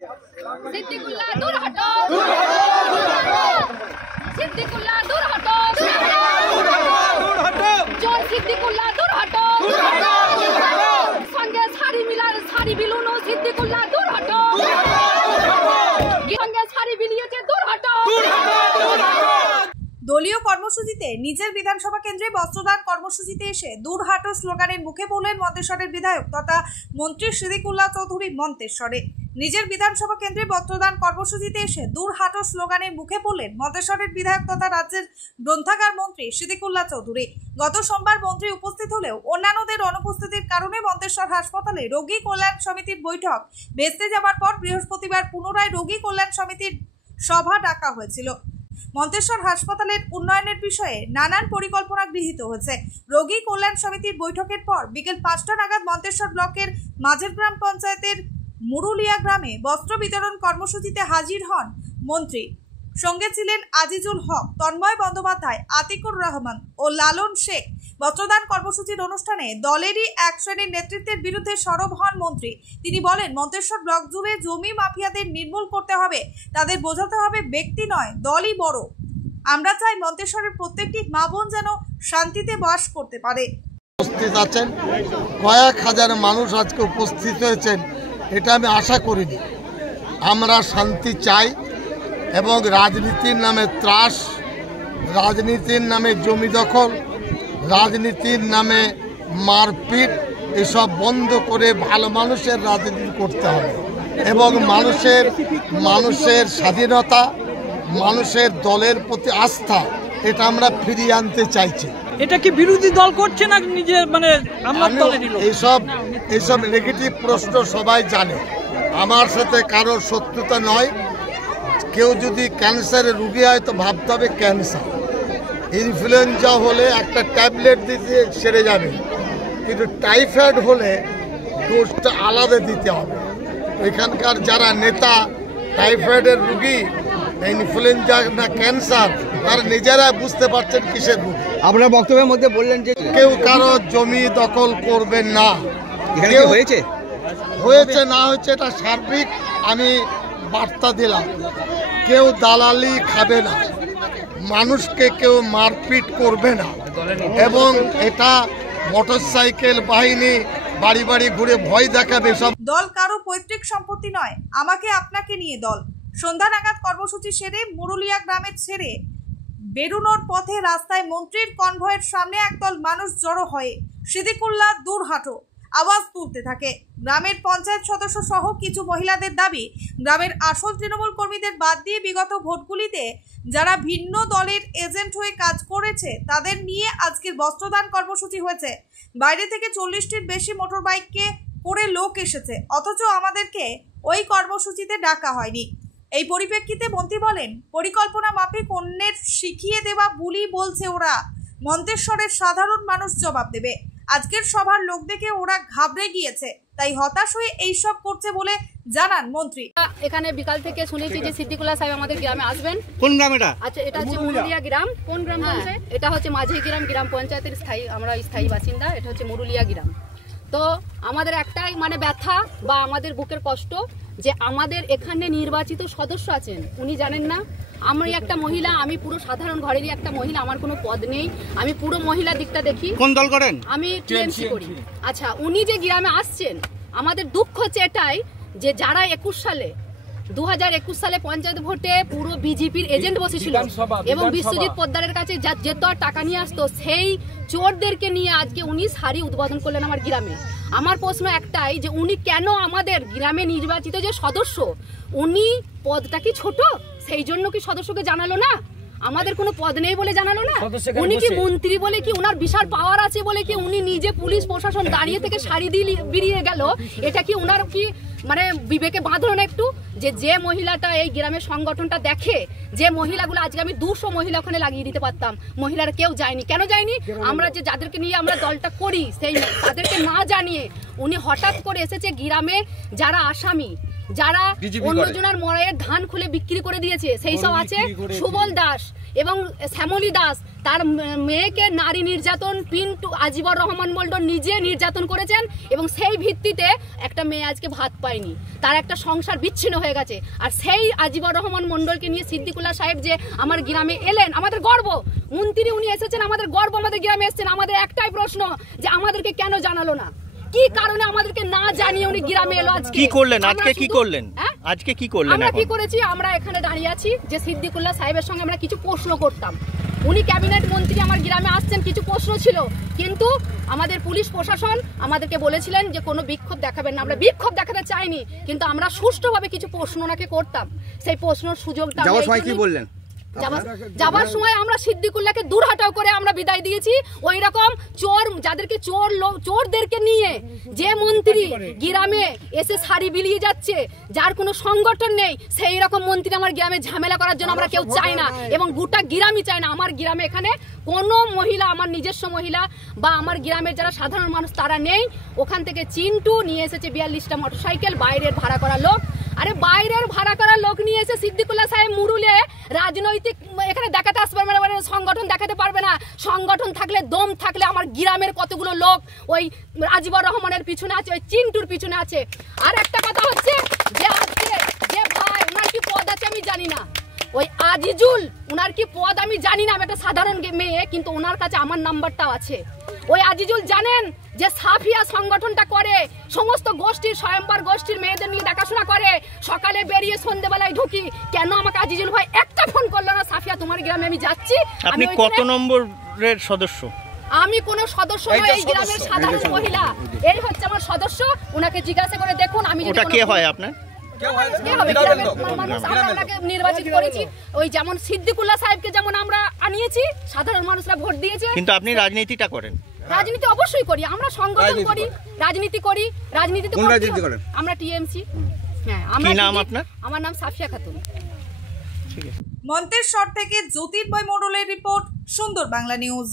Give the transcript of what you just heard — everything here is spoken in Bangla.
সিদ্দিকুল্লাহ দূর হটো, সিদ্দিকুল্লাহ দূর হটো, জয় সিদ্দিকুল্লাহ দূর হটো, সঙ্গে শাড়ি বিলুনো সিদ্দিকুল্লাহ দূর হটো, সঙ্গে শাড়ি বিলিয়েছে দূর হটো। দলীয় কর্মসূচিতে নিজের বিধানসভা কেন্দ্রে বস্ত্রদান কর্মসূচিতে এসে দূর হাটো স্লোগানের মুখে পড়লেন মন্তেশ্বরের বিধায়ক তথা মন্ত্রী সিদ্দিকুল্লাহ চৌধুরী। মন্তেশ্বরে নিজের বিধানসভা কেন্দ্রে বস্ত্রদান কর্মসূচিতে এসে দূর হাটো স্লোগানের মুখে পড়লেন মন্তেশ্বরের বিধায়ক তথা রাজ্যের গ্রন্থাগার মন্ত্রী সিদ্দিকুল্লাহ চৌধুরী। গত সোমবার মন্ত্রী উপস্থিত হলেও অন্যান্যদের অনুপস্থিতির কারণে মন্তেশ্বর হাসপাতালে রোগী কল্যাণ সমিতির বৈঠক ভেস্তে যাওয়ার পর বৃহস্পতিবার পুনরায় রোগী কল্যাণ সমিতির সভা ডাকা হয়েছিল। মন্তেশ্বর হাসপাতালের উন্নয়নের বিষয়ে নানান পরিকল্পনা গৃহীত হয়েছে। রোগী কল্যাণ সমিতির বৈঠকের পর বিকেল 5টা নাগাদ মন্তেশ্বর ব্লকের মাঝের গ্রাম পঞ্চায়েতের মুরুলিয়া গ্রামে বস্ত্র বিতরণ কর্মসূচিতে হাজির হন মন্ত্রী। সঙ্গে ছিলেন আজিজুল হক, তন্ময় বন্দ্যোপাধ্যায়, আতিকুর রহমান ও লালন শেখ। বস্ত্রদান কর্মসূচির অনুষ্ঠানে দলেরই এক শ্রেণীর নেতৃত্বের বিরুদ্ধে সরব হন মন্ত্রী। তিনি বলেন, মন্তেশ্বর ব্লক জুড়ে জমি মাফিয়াদের নির্মূল করতে হবে, তাদের বোঝাতে হবে ব্যক্তি নয় দলই বড়। আমরা চাই মন্তেশ্বরের প্রত্যেকটি মা বোন যেন শান্তিতে বাস করতে পারে। উপস্থিত আছেন কয়েক হাজার মানুষ আজকে উপস্থিত হয়েছেন, এটা আমি আশা করিনি। আমরা শান্তি চাই এবং রাজনীতির নামে ত্রাস, রাজনীতির নামে জমি দখল, রাজনীতির নামে মারপিট এসব বন্ধ করে ভালো মানুষের রাজনীতি করতে হবে এবং মানুষের স্বাধীনতা, মানুষের দলের প্রতি আস্থা এটা আমরা ফিরিয়ে আনতে চাইছি। এটা কি বিরোধী দল করছে না নিজের এইসব নেগেটিভ প্রশ্ন সবাই জানে। আমার সাথে কারোর শত্রুতা নয়। কেউ যদি ক্যান্সারের রুগী হয় তো ভাবতে হবে ক্যান্সার। ইনফ্লুয়েঞ্জা হলে একটা ট্যাবলেট দিতে সেরে যাবে, কিন্তু টাইফয়েড হলে ডোজটা আলাদা দিতে হবে। এখানকার যারা নেতা টাইফয়েডের রুগী, ইনফ্লুয়েঞ্জা না ক্যান্সার, তারা নিজেরা বুঝতে পারছেন কিসের রুগী। আপনার বক্তব্যের মধ্যে বললেন যে কেউ কারো জমি দখল করবেন না। হয়েছে না হয়েছে এটা সার্বিক আমি বার্তা দিলাম। কেউ দালালি খাবে না, মানুষকে কেউ মারপিট করবে না এবং এটা মোটরসাইকেল বাহিনী বাড়ি বাড়ি ঘুরে ভয় দেখাবে। সব দল কারো পৈতৃক সম্পত্তি নয়, আমাকে আপনাকে নিয়ে দল। সন্ধ্যা নাগাদ কর্মসূচি সেরে মুরুলিয়া গ্রামে ছেড়ে বেরুনোর পথে রাস্তায় মন্ত্রীর কনভয়ের সামনে একদল মানুষ জড়ো হয়ে সিদ্দিকুল্লাহ দূর হাটো আওয়াজ তুলতে থাকে। গ্রামের পঞ্চায়েত সদস্য সহ কিছু মহিলাদের দাবি, গ্রামের আসল তৃণমূল কর্মীদের বাদ দিয়ে বিগত ভোটগুলিতে যারা ভিন্ন দলের এজেন্ট হয়ে কাজ করেছে তাদের নিয়ে আজকের বস্ত্রদান কর্মসূচি হয়েছে। বাইরে থেকে 40টির বেশি মোটর বাইকে করে লোক এসেছে, অথচ আমাদেরকে ওই কর্মসূচিতে ডাকা হয়নি। এই পরিপ্রেক্ষিতে মন্ত্রী বলেন, পরিকল্পনা মাফিক অন্যের শিখিয়ে দেওয়া বুলি বলছে ওরা। মন্তেশ্বরের সাধারণ মানুষ জবাব দেবে। আজকের সভার লোক দেখে ওরা ঘাবড়ে গিয়েছে, তাই হতাশ হয়ে এইসব করছে বলে জানান মন্ত্রী। এখানে বিকাল থেকে শুনেছি যে সিদ্দিকুল্লাহ সাহেব আমাদের গ্রামে আসবেন। কোন গ্রাম এটা? আচ্ছা, এটা হচ্ছে মুরুলিয়া গ্রাম। কোন গ্রাম বলছে? এটা হচ্ছে মাঝি গ্রাম পঞ্চায়েতের আমরা স্থায়ী বাসিন্দা। এটা হচ্ছে মুরুলিয়া গ্রাম। তো আমাদের একটাই ব্যথা বা আমাদের বুকের কষ্ট যে আমাদের এখানে নির্বাচিত সদস্য আছেন, উনি জানেন না। আমি একটা মহিলা, আমি পুরো সাধারণ ঘরেরই একটা মহিলা, আমার কোনো পদ নেই, আমি পুরো মহিলা দিকটা দেখি। কোন দল করেন? আমি টিএমসি করি। আচ্ছা, উনি যে গ্রামে আসছেন, আমাদের দুঃখ হচ্ছে এটাই যে যারা 2021 সালে পঞ্চায়েত ভোটে পুরো বিজেপির এজেন্ট বসেছিল এবং বিশ্বজিৎ পোদ্দারের কাছে যেত টাকা নিয়ে আসতো, সেই চোরদেরকে নিয়ে আজকে উনি শাড়ি উদ্বোধন করলেন আমার গ্রামে। আমার প্রশ্ন একটাই যে উনি কেন আমাদের গ্রামে নির্বাচিত যে সদস্য, উনি পদটা কি ছোট, সেই জন্য কি সদস্যকে জানালো না? আমাদের কোনো পদ নেই বলে জানালো না? উনি কি মন্ত্রী বলে কি উনার বিশাল পাওয়ার আছে বলে কি উনি নিজে পুলিশ প্রশাসন দাঁড়িয়ে থেকে শাড়ি দিয়ে বেরিয়ে গেল? এটা কি উনার কি বিবেকে বাঁধলো না একটু? যে মহিলাটা এই গ্রামের সংগঠনটা দেখে, যে মহিলাগুলো আজকে আমি 200 মহিলা ওখানে লাগিয়ে দিতে পারতাম, মহিলারা কেউ যায়নি। কেন যায়নি? আমরা যাদেরকে নিয়ে আমরা দলটা করি সেই তাদেরকে না জানিয়ে উনি হঠাৎ করে এসেছে গ্রামে যারা আসামি যারা অন্যজনের মড়াইয়ের ধান খুলে বিক্রি করে দিয়েছে, সেই সব আছে সুবল দাস এবং শ্যামলী দাস। তার মেয়েকে নারী নির্যাতন পিন্টু আজিবর রহমান মন্ডল নিজে নির্যাতন করেছেন এবং সেই ভিত্তিতে একটা মেয়ে আজকে ভাত পায়নি, তার একটা সংসার বিচ্ছিন্ন হয়ে গেছে। আর সেই আজিবর রহমান মন্ডলকে নিয়ে সিদ্দিকুল্লাহ সাহেব যে আমার গ্রামে এলেন, আমাদের গর্ব, মন্ত্রী উনি এসেছেন, আমাদের গর্ব, আমাদের গ্রামে এসেছেন। আমাদের একটাই প্রশ্ন যে আমাদেরকে কেন জানালো না, কি কারণে আমাদেরকে না জানিয়ে উনি গ্রামে এলো? আজকে কি করলেন? আজকে কি করলেন? আজকে কি করলেন? আমরা কি করেছি? আমরা এখানে দাঁড়িয়ে আছি যে সিদ্দিকুল্লাহ সাহেবের সঙ্গে আমরা কিছু প্রশ্ন করতাম। উনি ক্যাবিনেট মন্ত্রী আমার গ্রামে আসছেন, কিছু প্রশ্ন ছিল, কিন্তু আমাদের পুলিশ প্রশাসন আমাদেরকে বলেছিলেন যে কোনো বিক্ষোভ দেখাবেন না। আমরা বিক্ষোভ দেখাতে চাইনি, কিন্তু আমরা সুষ্ঠুভাবে কিছু প্রশ্ন ওনাকে করতাম। সেই প্রশ্নের সুযোগটা যাওয়ার সময় কি বললেন? যাবার সময় আমরা সিদ্দিকুল্লাহকে দূর হাটাও করে আমরা বিদায় দিয়েছি। ওই রকম চোর, যাদেরকে চোরদেরকে নিয়ে যে মন্ত্রী গ্রামে এসে শাড়ি বিলিয়ে যাচ্ছে, যার কোনো সংগঠন নেই, সেই রকম মন্ত্রী আমার গ্রামে ঝামেলা করার জন্য আমরা কেউ চাই না এবং গোটা গ্রামই চাই না। আমার গ্রামে এখানে কোনো মহিলা, আমার নিজস্ব মহিলা বা আমার গ্রামের যারা সাধারণ মানুষ তারা নেই। ওখান থেকে চিন্টু নিয়ে এসেছে 42টা মোটরসাইকেল, বাইরের ভাড়া করা লোক। আরে বাইরের ভাড়া করা লোক নিয়ে এসে সিদ্দিকুল্লাহ সাহেব মুরুলে রাজনৈতিক এখানে দেখাতে আসতে পারবে না, সংগঠন দেখাতে পারবে না। সংগঠন থাকলে, দম থাকলে আমার গ্রামের কতগুলো লোক ওই আজিবর রহমানের পিছনে আছে, ওই চিন্টুর পিছনে আছে। আর একটা কথা হচ্ছে যে আজকে যে ভাই, ওনার কি পদ আছে আমি জানি না, ওই আজিজুল ওনার কি পদ আমি জানি না, আমি একটা সাধারণ মেয়ে, কিন্তু ওনার কাছে আমার নাম্বারটাও আছে। ওই আজিজুল জানেন যে সাফিয়া সংগঠনটা করে, সমস্ত গোষ্ঠীর, স্বয়ম্বর গোষ্ঠীর মেয়েদের নিয়ে দেখাশোনা করে। সকালে বেরিয়ে সন্ধ্যেবেলায় ঢুকি। কেন আমাকে আজিজুল ভাই একটা ফোন করলো না, সাফিয়া তোমার গ্রামে আমি যাচ্ছি? আপনি কত নম্বরের সদস্য? আমি কোন সদস্য নই, এই গ্রামের সাধারণ মহিলা। এই হচ্ছে আমার সদস্য, ওনাকে জিজ্ঞাসা করে দেখুন। আমি ওটা কে হয় আপনার? নির্বাচিত করেছি, ওই যেমন সিদ্দিকুল্লাহ সাহেবকে যেমন আমরা আনিয়েছি, সাধারণ মানুষরা ভোট দিয়েছে। কিন্তু আপনি রাজনীতিটা করেন? রাজনীতি অবশ্যই করি, আমরা সংগঠন করি, রাজনীতি করি। রাজনীতিতে কোন রাজনীতি করেন? আমরা টিএমসি। হ্যাঁ। কি নাম আপনার? আমার নাম সাফিয়া খাতুন। মন্তেশ্বর থেকে জ্যোতির্ময় মণ্ডলের রিপোর্ট, সুন্দর বাংলা নিউজ।